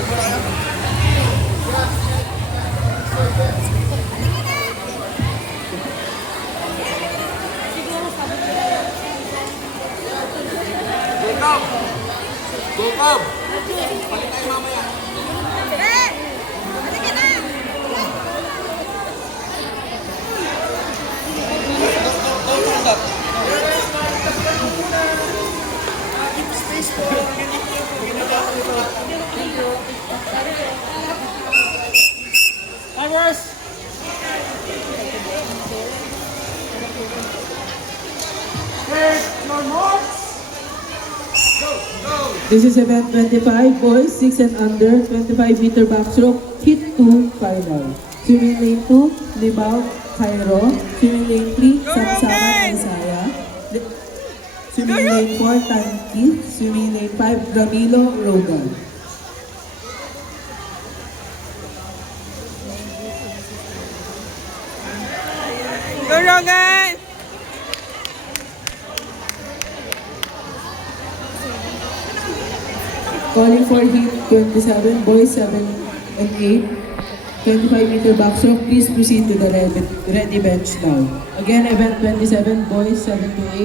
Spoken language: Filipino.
Jacob! Jacob! Balik tayo mamaya. This is event 25, boys 6 and under, 25-meter backstroke, hit 2, final. Swimming lane 2, Libao, Cairo. Swimming lane 3, Samsaman, Isaiah. Swimming lane 4, Tanki. Swimming lane 5, Ramilo, Rogan. Go Rogan! Calling for heat 27, boys 7 and 8, 25-meter backstroke. Please proceed to the ready bench now. Again, event 27, boys 7 to 8,